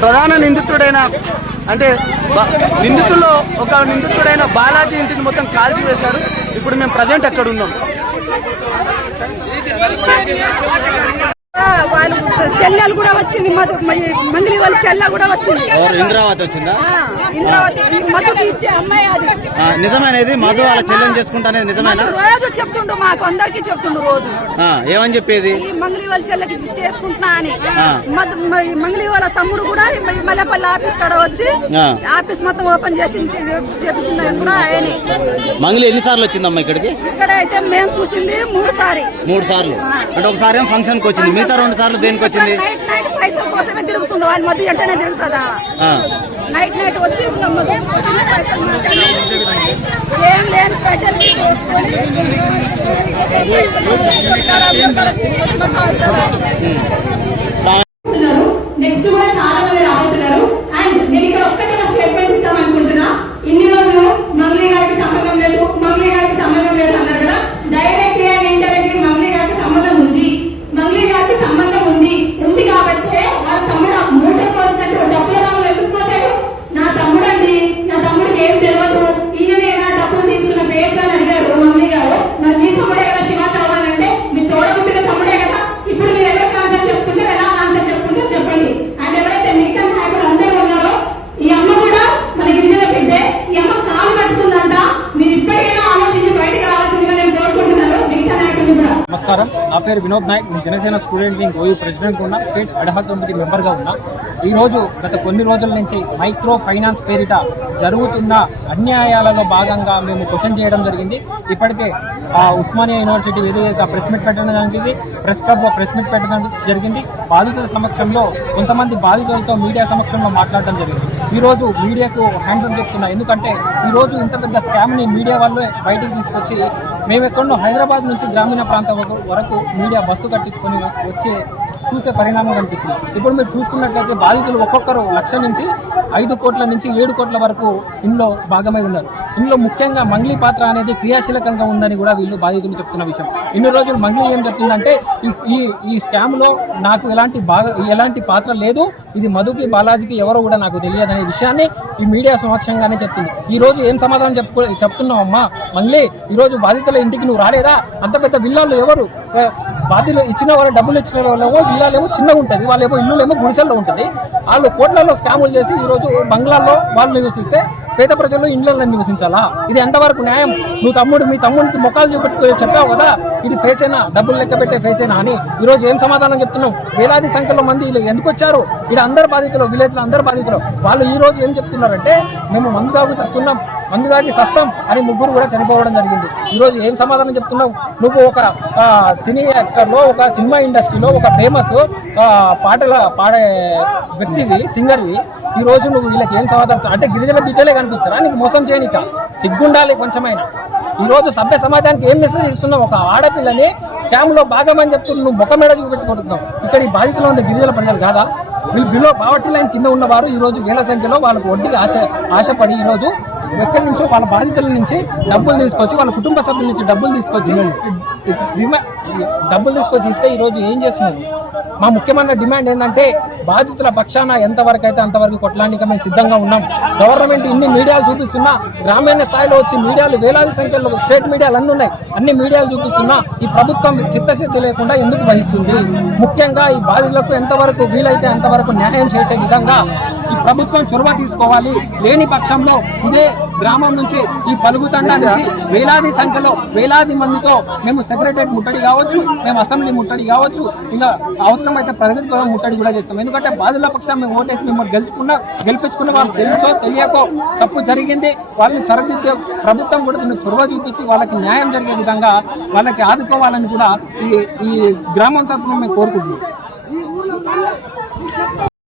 ప్రధాన నిందితుడైన అంటే నిందితుల్లో ఒక నిందితుడైన బాలాజీ ఇంటిని మొత్తం కాల్చివేశారు. ఇప్పుడు మేము ప్రజెంట్ ఎక్కడ ఉన్నాం. వాళ్ళ చెల్లెలు కూడా వచ్చింది, మంగళి వాళ్ళ చెల్ల కూడా వచ్చింది. ఇంద్రావతి వచ్చిందా? ఇంద్రావతి మధుకి ఇచ్చే అమ్మాయి అది. నిజమేనేది? మధు వాళ్ళ చెల్లెని చేసుకుంటానేది నిజమేనా? రోజు చెప్తుండు, మాకు అందరికి చెప్తుండు రోజు. ఏమని చెప్పేది? మంగళి వాళ్ళ చెల్లెకి చేసుకుంటున్నా అని. మంగళి వాళ్ళ తమ్ముడు కూడా మల్లెపల్లి ఆఫీస్ కాడ వచ్చి ఆఫీస్ మొత్తం ఓపెన్ చేసి చేపించిన కూడా ఆయన. మంగళి ఎన్నిసార్లు వచ్చిందమ్మా ఇక్కడికి? ఇక్కడ అయితే మేము చూసింది 3 సార్లు. అంటే ఒకసారి ఏమో ఫంక్షన్ కి వచ్చింది, మిగతా 2 సార్లు దేనికి వచ్చింది? నైట్ పైసల కోసమే తిరుగుతుండు. వాళ్ళ మధ్య అంటేనే తిరుగుతుందా? నైట్ వచ్చి ఏం లేని ప్రజలకి చూసుకొని నెక్స్ట్ కూడా చాలా మంది రాబోతున్నారు. అండ్ నేను ఇక్కడ ఒక్కటే స్టేట్మెంట్ ఇస్తాం అనుకుంటున్నా. ఇన్ని రోజులు మంగళి గారికి సంబంధం లేదు అన్నారు కదా. డైరెక్ట్ అండ్ ఇండైరెక్ట్ మంగళి గారికి సంబంధం ఉంది. మంగళి గారికి సంబంధం ఉంది కాబట్టి వాళ్ళ తమ్ముడు 100% డబ్బుల దాన్ని వెతుక్కోసాడు. నా తమ్ముడు అండి, నా తమ్ముడికి ఏం తెలియదు, ఈయన డబ్బులు తీసుకున్న పేరు అని అడిగారు మంగళి గారు. మరి మీ తమ్ముడే కదా శివ చౌహాన్ అంటే, మీ తోడబుట్టిన తమ్ముడే కదా. ఇప్పుడు మీరు ఎవరికి ఆన్సర్ చెప్పుకుంటే ఎలా ఆన్సర్ చెప్పుకుంటే చెప్పండి. అండ్ ఎవరైతే మిగతా నాయకులు అందరూ ఉన్నారో, ఈ అమ్మ కూడా మన గిరిజన బిడ్డే. ఈ అమ్మ కాలు కట్టుకుందంట. మీరు ఇప్పటికైనా ఆలోచించి బయటకు రావాల్సిందిగా నేను కోరుకుంటున్నాను మిగతా నాయకులు కూడా. నమస్కారం, నా పేరు వినోద్ నాయక్. నేను Janasena student wing OU president ఉన్నా, స్టేట్ అడ్హాక్ కమిటీ మెంబర్గా ఉన్నా. ఈరోజు గత కొన్ని రోజుల నుంచి మైక్రో ఫైనాన్స్ పేరిట జరుగుతున్న అన్యాయాలలో భాగంగా మేము క్వశ్చన్ చేయడం జరిగింది. ఇప్పటికే ఉస్మానియా యూనివర్సిటీ వేదికగా ప్రెస్ మీట్ పెట్టడం జరిగింది, ప్రెస్ క్లబ్లో ప్రెస్ మీట్ పెట్టడం జరిగింది. బాధితుల సమక్షంలో కొంతమంది బాధితులతో మీడియా సమక్షంలో మాట్లాడడం జరిగింది. ఈరోజు మీడియాకు హ్యాండ్స్ అప్ చెప్తున్నా. ఎందుకంటే ఈరోజు ఇంత పెద్ద స్కామ్ని మీడియా వాళ్ళే బయటికి తీసుకొచ్చి మేము ఎక్కడో హైదరాబాద్ నుంచి గ్రామీణ ప్రాంతం వరకు మీడియా బస్సు కట్టించుకొని వచ్చే చూసే పరిణామం కనిపిస్తుంది. ఇప్పుడు మీరు చూసుకున్నట్లయితే బాధితులు ఒక్కొక్కరు 1 లక్ష నుంచి 5 కోట్ల నుంచి 7 కోట్ల వరకు ఇందులో భాగమై ఉన్నారు. ఇందులో ముఖ్యంగా మంగళి పాత్ర అనేది క్రియాశీలకంగా ఉందని కూడా వీళ్ళు బాధితులు చెప్తున్న విషయం. ఇన్ని రోజులు మంగళి ఏం చెప్తుందంటే ఈ స్కామ్లో నాకు ఎలాంటి పాత్ర లేదు, ఇది మధుకి బాలాజీకి ఎవరో కూడా నాకు తెలియదనే విషయాన్ని ఈ మీడియా సమక్షంగానే చెప్తుంది. ఈ రోజు ఏం సమాధానం చెప్తున్నావు అమ్మా మంగళి? ఈరోజు బాధితుల ఇంటికి నువ్వు రాలేదా? అంత పెద్ద విల్లాలు ఎవరు? బాధ్యులు ఇచ్చిన వాళ్ళు, డబ్బులు ఇచ్చిన వాళ్ళేమో విల్లాలేమో చిన్నగా ఉంటుంది, వాళ్ళేమో ఇల్లులేమో గుడిసెల్లో ఉంటుంది. వాళ్ళు కోట్లలో స్కాములు చేసి ఈరోజు బంగ్లాల్లో వాళ్ళు నివసిస్తే పేద ప్రజలు ఇండ్లలో నివసించాలా? ఇది ఎంతవరకు న్యాయం? మీ తమ్ముడికి మొక్కలు చూపెట్టుకో చెప్పావు కదా, ఇది ఫేసేనా, డబ్బులు లెక్క పెట్టే ఫేసేనా అని. ఈరోజు ఏం సమాధానం చెప్తున్నావు? వేలాది సంఖ్యలో మంది ఎందుకు వచ్చారు? ఇక్కడ అందరు బాధితులు, విలేజ్లో అందరు బాధితులు. వాళ్ళు ఈ రోజు ఏం చెప్తున్నారంటే మేము మందు తాగి సస్తాం అని 3 కూడా చనిపోవడం జరిగింది. ఈరోజు ఏం సమాధానం చెప్తున్నావు? నువ్వు ఒక సినీ యాక్టర్లో, ఒక సినిమా ఇండస్ట్రీలో ఒక ఫేమస్ పాడే వ్యక్తివి, సింగర్వి. ఈ రోజు నువ్వు వీళ్ళకి ఏం సమాధానం అంటే గిరిజన బిడ్డలే కనిపించారా నీకు మోసం చేయనిక? సిగ్గుండాలి కొంచెమైనా. ఈ రోజు సభ్య సమాజానికి ఏం మెసేజ్ ఇస్తున్నావు? ఒక ఆడపిల్లని స్కామ్ లో భాగమని చెప్తూ నువ్వు ముఖం మీద చూపెట్టుకుంటున్నావు. ఇక్కడ ఈ బాధితులు ఉంది గిరిజన ప్రజలు కాదా? వీళ్ళు బిలో పావర్టీ లైన్ కింద ఉన్నవారు ఈ రోజు వేల సంఖ్యలో వాళ్ళకు వడ్డీకి ఆశపడి ఈ రోజు ఎక్కడి నుంచో వాళ్ళ బాధితుల నుంచి డబ్బులు తీసుకొచ్చి, వాళ్ళ కుటుంబ సభ్యుల నుంచి డబ్బులు తీసుకొచ్చి ఇస్తే ఈ రోజు ఏం చేస్తున్నారు? మా ముఖ్యమైన డిమాండ్ ఏంటంటే బాధితుల పక్షాన ఎంతవరకు అయితే అంతవరకు కొట్టడానికి మేము సిద్ధంగా ఉన్నాం. గవర్నమెంట్ ఇన్ని మీడియాలు చూపిస్తున్నా, గ్రామీణ స్థాయిలో వచ్చి మీడియాలు వేలాది సంఖ్యలో, స్టేట్ మీడియాలు అన్నీ ఉన్నాయి, అన్ని మీడియాలు చూపిస్తున్నా ఈ ప్రభుత్వం చిత్తశుద్ధి లేకుండా ఎందుకు వహిస్తుంది? ముఖ్యంగా ఈ బాధితులకు ఎంతవరకు వీలైతే అంతవరకు న్యాయం చేసే విధంగా ఈ ప్రభుత్వం చొరవ తీసుకోవాలి. లేని పక్షంలో ఇదే గ్రామం నుంచి, ఈ పలుగుతండా నుంచి వేలాది మందితో మేము సెక్రటరేట్ ముట్టడి కావచ్చు, మేము అసెంబ్లీ ముట్టడి కావచ్చు, ఇలా అవసరమైతే ప్రగతి భవన్ ముట్టడి కూడా చేస్తాం. ఎందుకంటే బాధితుల పక్షం మేము ఓటేసి మిమ్మల్ని గెలిపించుకున్న వాళ్ళు తెలుసో తెలియకో తప్పు జరిగింది, వాళ్ళని సరిదిద్దే ప్రభుత్వం కూడా దీన్ని చొరవ చూపించి వాళ్ళకి న్యాయం జరిగే విధంగా వాళ్ళకి ఆదుకోవాలని కూడా ఈ గ్రామం తరఫున మేము కోరుకుంటున్నాం.